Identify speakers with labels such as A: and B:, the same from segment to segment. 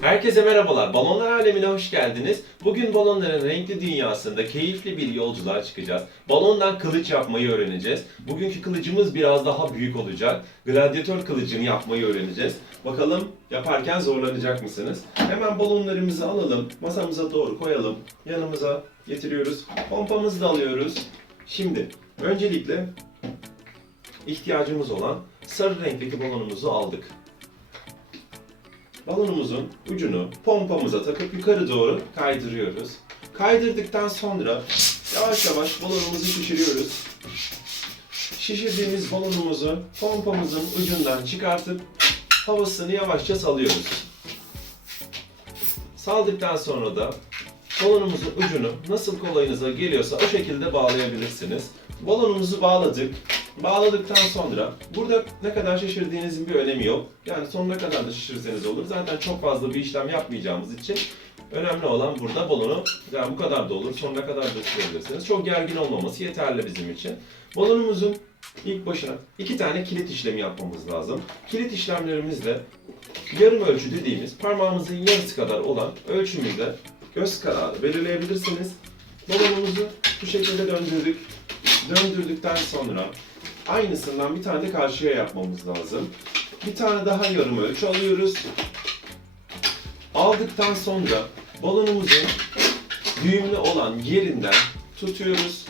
A: Herkese merhabalar. Balonlar alemine hoş geldiniz. Bugün balonların renkli dünyasında keyifli bir yolculuğa çıkacağız. Balondan kılıç yapmayı öğreneceğiz. Bugünkü kılıcımız biraz daha büyük olacak. Gladyatör kılıcını yapmayı öğreneceğiz. Bakalım yaparken zorlanacak mısınız? Hemen balonlarımızı alalım. Masamıza doğru koyalım. Yanımıza getiriyoruz. Pompamızı da alıyoruz. Şimdi öncelikle ihtiyacımız olan sarı renkteki balonumuzu aldık. Balonumuzun ucunu pompamıza takıp yukarı doğru kaydırıyoruz. Kaydırdıktan sonra yavaş yavaş balonumuzu şişiriyoruz. Şişirdiğimiz balonumuzu pompamızın ucundan çıkartıp havasını yavaşça salıyoruz. Saldıktan sonra da balonumuzun ucunu nasıl kolayınıza geliyorsa o şekilde bağlayabilirsiniz. Balonumuzu bağladık. Bağladıktan sonra burada ne kadar şişirdiğinizin bir önemi yok. Yani sonuna kadar da şişirseniz olur. Zaten çok fazla bir işlem yapmayacağımız için önemli olan burada balonu yani bu kadar da olur. Sonuna kadar da şişirebilirsiniz. Çok gergin olmaması yeterli bizim için. Balonumuzun ilk başına iki tane kilit işlemi yapmamız lazım. Kilit işlemlerimizle yarım ölçü dediğimiz parmağımızın yarısı kadar olan ölçümüzde göz kararı belirleyebilirsiniz. Balonumuzu bu şekilde döndürdük. Döndürdükten sonra aynısından bir tane de karşıya yapmamız lazım. Bir tane daha yarım ölçü alıyoruz. Aldıktan sonra balonumuzun düğümlü olan yerinden tutuyoruz.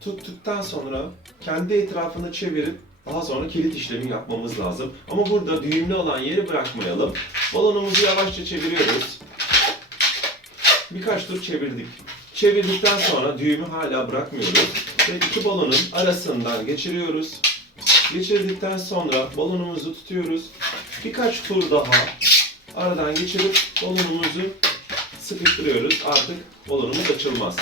A: Tuttuktan sonra kendi etrafını çevirip daha sonra kilit işlemi yapmamız lazım. Ama burada düğümlü olan yeri bırakmayalım. Balonumuzu yavaşça çeviriyoruz. Birkaç tur çevirdik. Çevirdikten sonra düğümü hala bırakmıyoruz. Ve iki balonun arasından geçiriyoruz. Geçirdikten sonra balonumuzu tutuyoruz. Birkaç tur daha aradan geçirip balonumuzu sıkıştırıyoruz. Artık balonumuz açılmaz.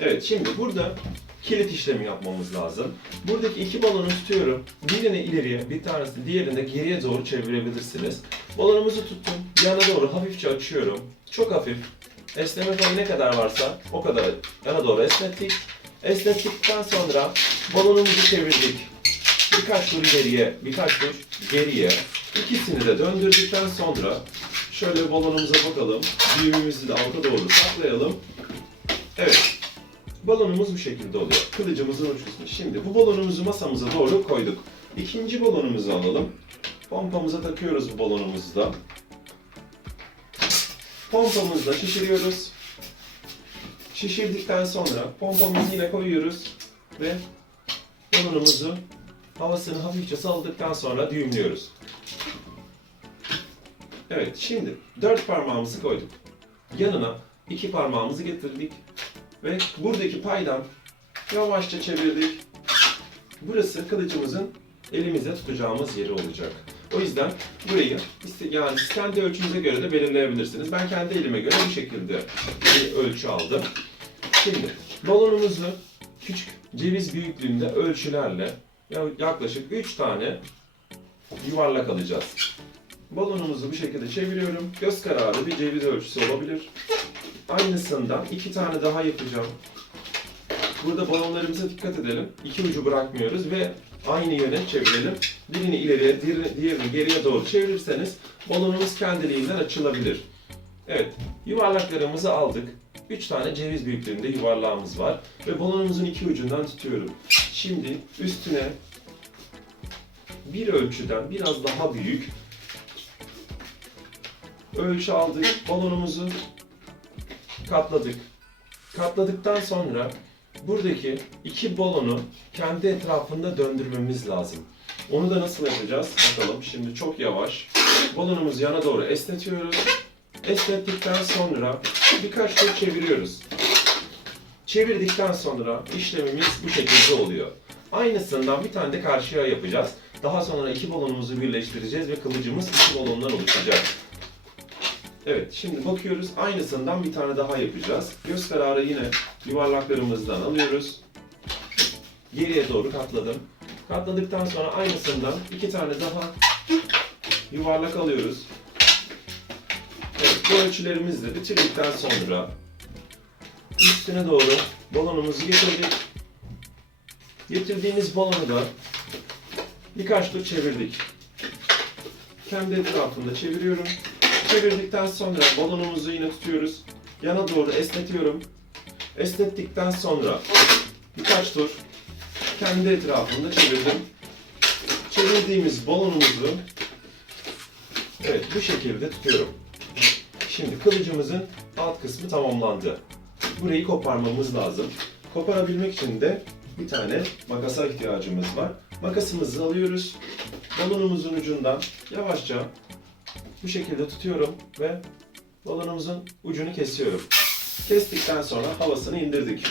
A: Evet şimdi burada kilit işlemi yapmamız lazım. Buradaki iki balonu tutuyorum. Birini ileriye, bir tanesini diğerini de geriye doğru çevirebilirsiniz. Balonumuzu tuttum. Yana doğru hafifçe açıyorum. Çok hafif. Esneme payı ne kadar varsa o kadar yana doğru esnettik. Esnettikten sonra balonumuzu çevirdik. Birkaç tur ileriye, birkaç tur geriye. İkisini de döndürdükten sonra şöyle balonumuza bakalım. Düğümümüzü de alta doğru saklayalım. Evet. Balonumuz bu şekilde oluyor. Kılıcımızın uçlusunu. Şimdi bu balonumuzu masamıza doğru koyduk. İkinci balonumuzu alalım. Pompamıza takıyoruz bu balonumuzu da. Pompamızla şişiriyoruz. Şişirdikten sonra pompamızı yine koyuyoruz ve balonumuzu havasını hafifçe saldıktan sonra düğümlüyoruz. Evet, şimdi dört parmağımızı koyduk. Yanına iki parmağımızı getirdik ve buradaki paydan yavaşça çevirdik. Burası kılıcımızın elimize tutacağımız yeri olacak. O yüzden burayı yani kendi ölçünüze göre de belirleyebilirsiniz. Ben kendi elime göre bu şekilde bir ölçü aldım. Şimdi balonumuzu küçük ceviz büyüklüğünde ölçülerle ya- yaklaşık 3 tane yuvarlak alacağız. Balonumuzu bu şekilde çeviriyorum. Göz kararı bir ceviz ölçüsü olabilir. Aynısından iki tane daha yapacağım. Burada balonlarımıza dikkat edelim. İki ucu bırakmıyoruz ve aynı yöne çevirelim. Birini ileriye, diğerini, geriye doğru çevirirseniz balonumuz kendiliğinden açılabilir. Evet, yuvarlaklarımızı aldık. 3 tane ceviz büyüklüğünde yuvarlağımız var ve balonumuzun iki ucundan tutuyorum. Şimdi üstüne bir ölçüden biraz daha büyük ölçü aldık. Balonumuzu katladık. Katladıktan sonra buradaki iki balonu kendi etrafında döndürmemiz lazım. Onu da nasıl yapacağız? Bakalım. Şimdi çok yavaş. Balonumuzu yana doğru esnetiyoruz. Esnettikten sonra birkaç tur çeviriyoruz. Çevirdikten sonra işlemimiz bu şekilde oluyor. Aynısından bir tane de karşıya yapacağız. Daha sonra iki balonumuzu birleştireceğiz ve kılıcımız iki balondan oluşacak. Evet, şimdi bakıyoruz. Aynısından bir tane daha yapacağız. Göz kararı yine yuvarlaklarımızdan alıyoruz. Geriye doğru katladım. Katladıktan sonra aynısından iki tane daha yuvarlak alıyoruz. Evet, bu ölçülerimizle bitirdikten sonra üstüne doğru balonumuzu getirdik. Getirdiğimiz balonu da Birkaç tur çevirdik. Kendi etrafında çeviriyorum. Çevirdikten sonra balonumuzu yine tutuyoruz. Yana doğru esnetiyorum. Esnettikten sonra birkaç tur kendi etrafında çevirdim. Çevirdiğimiz balonumuzu evet bu şekilde tutuyorum. Şimdi kılıcımızın alt kısmı tamamlandı. Burayı koparmamız lazım. Koparabilmek için de bir tane makasa ihtiyacımız var. Makasımızı alıyoruz. Balonumuzun ucundan yavaşça bu şekilde tutuyorum ve balonumuzun ucunu kesiyorum. Kestikten sonra havasını indirdik.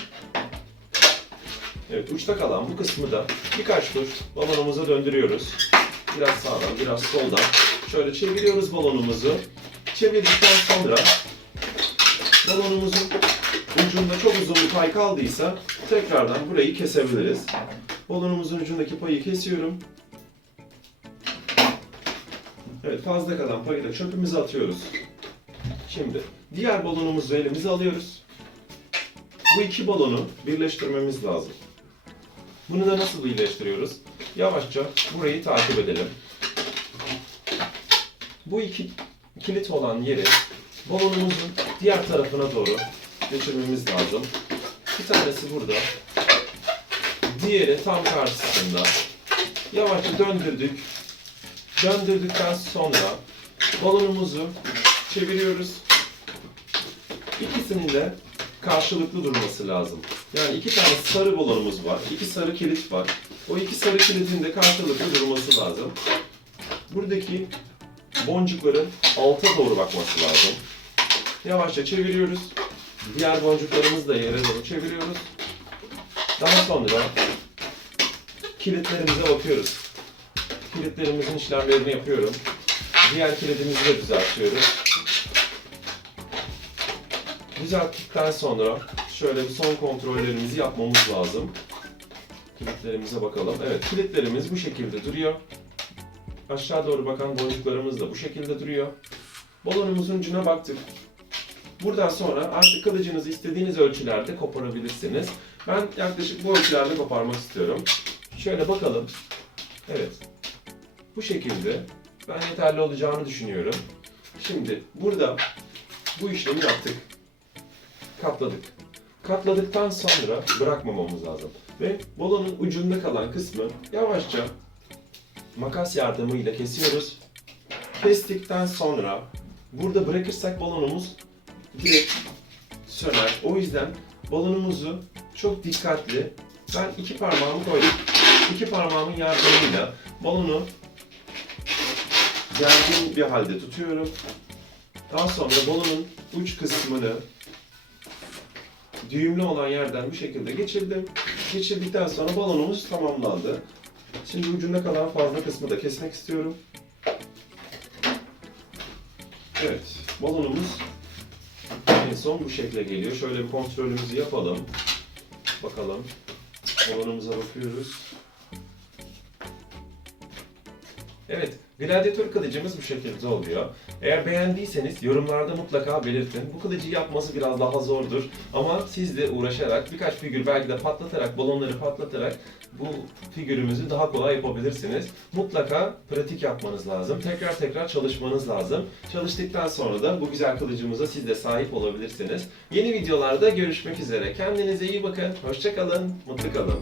A: Evet, uçta kalan bu kısmı da birkaç tur balonumuza döndürüyoruz. Biraz sağdan, biraz soldan. Şöyle çeviriyoruz balonumuzu. Çevirdikten sonra balonumuzun ucunda çok uzun bir pay kaldıysa tekrardan burayı kesebiliriz. Balonumuzun ucundaki payı kesiyorum. Evet fazla kalan payı da çöpümüze atıyoruz. Şimdi diğer balonumuzu elimize alıyoruz. Bu iki balonu birleştirmemiz lazım. Bunu da nasıl birleştiriyoruz? Yavaşça burayı takip edelim. Bu iki kilit olan yeri balonumuzun diğer tarafına doğru geçirmemiz lazım. Bir tanesi burada. Diğeri tam karşısında. Yavaşça döndürdük. Döndürdükten sonra balonumuzu çeviriyoruz. İkisinin de karşılıklı durması lazım. Yani iki tane sarı balonumuz var, iki sarı kilit var. O iki sarı kilitin de karşılıklı durması lazım. Buradaki boncukların alta doğru bakması lazım. Yavaşça çeviriyoruz. Diğer boncuklarımızı da yere doğru çeviriyoruz. Daha sonra kilitlerimize bakıyoruz. Kilitlerimizin işlemlerini yapıyorum. Diğer kilidimizi de düzeltiyoruz. Düzelttikten sonra şöyle bir son kontrollerimizi yapmamız lazım. Kilitlerimize bakalım. Evet, kilitlerimiz bu şekilde duruyor. Aşağı doğru bakan boncuklarımız da bu şekilde duruyor. Balonumuzun ucuna baktık. Buradan sonra artık kılıcınızı istediğiniz ölçülerde koparabilirsiniz. Ben yaklaşık bu ölçülerde koparmak istiyorum. Şöyle bakalım. Evet. Bu şekilde ben yeterli olacağını düşünüyorum. Şimdi burada bu işlemi yaptık. Katladık. Katladıktan sonra bırakmamamız lazım. Ve balonun ucunda kalan kısmı yavaşça makas yardımıyla kesiyoruz. Kestikten sonra burada bırakırsak balonumuz direkt söner. O yüzden balonumuzu çok dikkatli ben iki parmağımı koydum. İki parmağımın yardımıyla balonu gergin bir halde tutuyorum. Daha sonra balonun uç kısmını düğümlü olan yerden bu şekilde geçirdim. Geçirdikten sonra balonumuz tamamlandı. Şimdi ucunda kalan fazla kısmı da kesmek istiyorum. Evet, balonumuz en son bu şekle geliyor. Şöyle bir kontrolümüzü yapalım. Bakalım. Balonumuza bakıyoruz. Evet, gladyatör kılıcımız bu şekilde oluyor. Eğer beğendiyseniz yorumlarda mutlaka belirtin. Bu kılıcı yapması biraz daha zordur ama siz de uğraşarak birkaç figür belki de patlatarak, balonları patlatarak bu figürümüzü daha kolay yapabilirsiniz. Mutlaka pratik yapmanız lazım. Tekrar tekrar çalışmanız lazım. Çalıştıktan sonra da bu güzel kılıcımıza siz de sahip olabilirsiniz. Yeni videolarda görüşmek üzere. Kendinize iyi bakın. Hoşçakalın. Mutlu kalın.